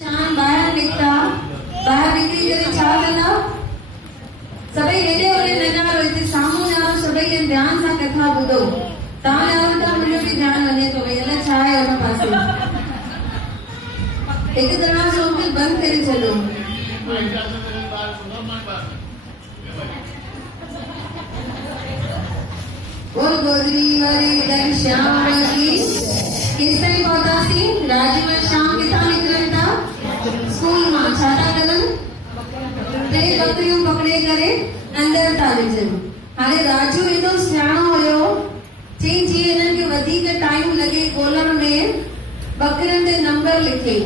बाहर निकता बाहर निकरी करे छा कंदा सभई हेॾे होॾे न ॼाणो हिते साम्हूं ॼाणो सभई खे ध्यान सां कथा ॿुधो तव्हां ॼाणो था मुंहिंजो बि ध्यानु वञे थो भई अलाए छा आहे हुन पासे हिकु दरवाज़ो अंकल बंदि करे छॾियो बोल गोदरी वारी घनश्याम की किस ताईं पहुतासीं राजू ऐं श्याम किथां निकिरनि था स्कूल मां छा था कनि टे बकरियूं पकड़े करे अंदर था विझनि हाणे राजू एॾो सियाणो हुयो चई जीअं हिननि खे वधीक टाइम लॻे ॻोल्हण में बकरियुनि ते नंबर लिखे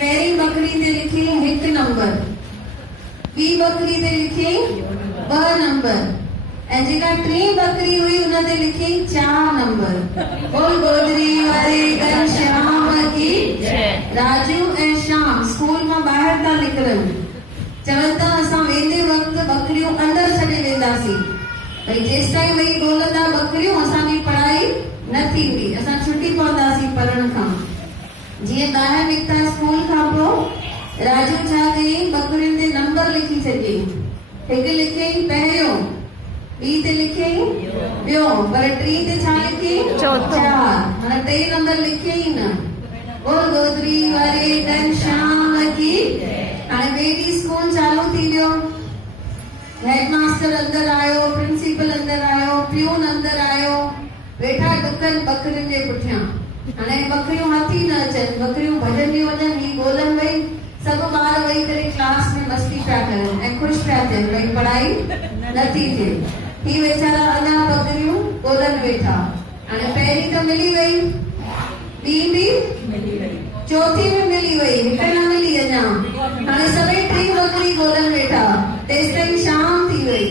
पहिरीं बकरी ते लिखे 1 नंबर ॿी बकरी ते लिखे 2 नंबर ऐं जेका टी बकरी हुई हुन ते लिखी 4 नंबर बोल गोदरी वारे घनश्याम की राजू ऐं श्याम स्कूल मां ॿाहिरि था निकिरनि चवनि था असां वेंदे वक़्तु बकरियूं अंदरि छॾे वेंदासीं भई जेसि ताईं वही ॻोल्हंदा बकरियूं असांजी पढ़ाई न थींदी असां छुटी पवंदासीं पढ़ण खां जीअं ॿाहिरि निकिता स्कूल खां पोइ राजू छा कयईं बकरियुनि ते नंबर लिखी छॾियईं हिकु लिखियईं पहिरियों ॿी ते लिखे ॿियो पर टी ते छा लिखे चौथो माना 3 नंबर लिखे ई न बोल गोदरी वारे घनश्याम की हाणे ॿिए ॾींहुं स्कूल चालू थी वियो हेडमास्टर अंदर आयो प्रिंसिपल अंदर आयो प्यून अंदर आयो वेठा ॾुकनि बकरियुनि जे पुठियां हाणे बकरियूं हथी न अचनि बकरियूं भॼंदियूं वञनि ही ॻोल्हनि वई सभु ॿार वेही करे क्लास में मस्ती पिया कनि ऐं ख़ुशि पिया थियनि भई पढ़ाई नथी थिए ही वेचारा अञा बकरियूं ॻोल्हनि वेठा हाणे पहिरीं त मिली वई ॿी बि चौथी बि मिली वई हिकु न मिली अञा हाणे सभई 3 बकरी ॻोल्हनि वेठा तेसि ताईं शाम थी वई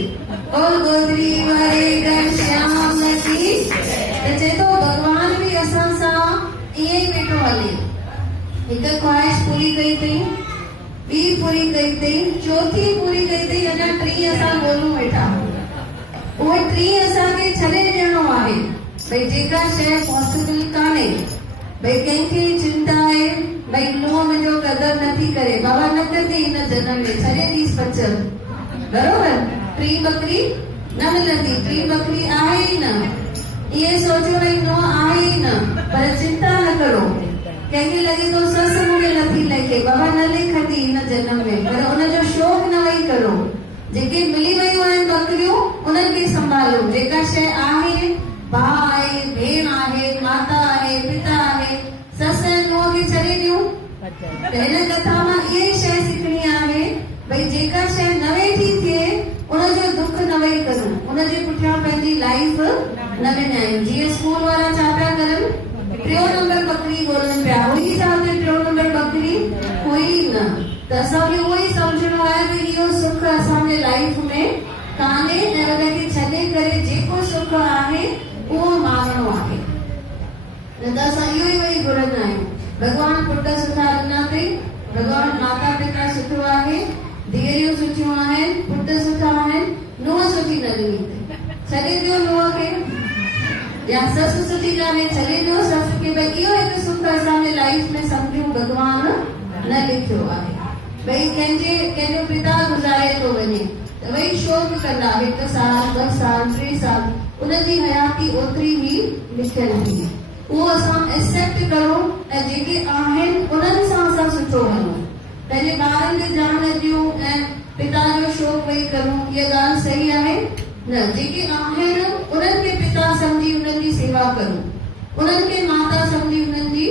बोल गोदरी वारे घनश्याम की त चए थो भॻवान बि असां सां ईअं ई वेठो हले हिकु ख़्वाहिश पूरी कई अथई ॿी पूरी कई अथई चौथी पूरी कई अथई अञा 3 असां ॻोल्हूं वेठा उहे 3 असांखे छॾे ॾियणो आहे भई जेका शइ पॉसिबल कान्हे भई कंहिंखे चिंता आहे भई नुंहुं मुंहिंजो कदर नथी करे बाबा न कंदी हिन जनम में छॾे ॾीस बचल बरोबर 3 बकरी न मिलंदी 3 बकरी आहे ई न इहे सोचो भई नुंहुं आहे ई न पर चिंता न करो कंहिंखे लॻे थो ससु मूंखे नथी लिखे बाबा न लिखंदी हिन जनम में पर उनजो शौक़ु न वेही करो जेके मिली वयूं आहिनि बकरियूं उन्हनि खे संभालो जेका शइ आहे भाउ आहे भेण आहे माता आहे पिता आहे ससु ऐं नुंहुं खे छॾे ॾियूं त हिन कथा मां इहा ई शइ सिखणी आहे भई जेका शइ न वेठी थिए उनजो दुख न वेही करूं उनजे पुठियां पंहिंजी लाइफ न विञायूं जीअं स्कूल वारा छा पिया करनि 3 नंबर बकरी ॻोल्हनि पिया हुई छा हुते 3 नंबर बकरी हुई न त असांखे उहो ई सम्झणो आहे भई इहो सुख असांजे लाइफ में कान्हे ऐं हुनखे छॾे करे जेको सुख आहे उहो मांगणो आहे न त असां इहो ई वेही घुरंदा आहियूं भॻवान पुट सुठा ॾिना अथई भॻवान माता पिता सुठो आहे धीअरियूं सुठियूं आहिनि पुट सुठा आहिनि नुंहुं सुठी न ॾिनी अथई छॾे ॾियो नुंहुं खे या ससु सुठी कान्हे छॾे ॾियो ससु खे भई इहो हिकु सुख असांजे लाइफ में सम्झूं भॻवान न लिखियो आहे भई कंहिंजो पिता गुज़ारे थो वञे त भई शोक कंदा 1 साल 2 साल 3 साल उनजी हयाती ओतिरी ई लिखियल हुई उहो असां एक्सेप्ट करो ऐं जेके आहिनि उन्हनि सां असां सुठो हलूं पंहिंजे ॿारनि खे ध्यानु ॾियूं ऐं पिता जो शौक़ु वेही करूं इहा ॻाल्हि सही आहे न जेके आहिनि उन्हनि खे पिता सम्झी उन्हनि जी सेवा करूं उन्हनि खे माता सम्झी उन्हनि जी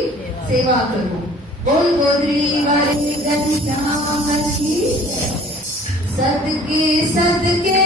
सेवा करूं बोल गोदरी वारे घनश्याम की सदके सदके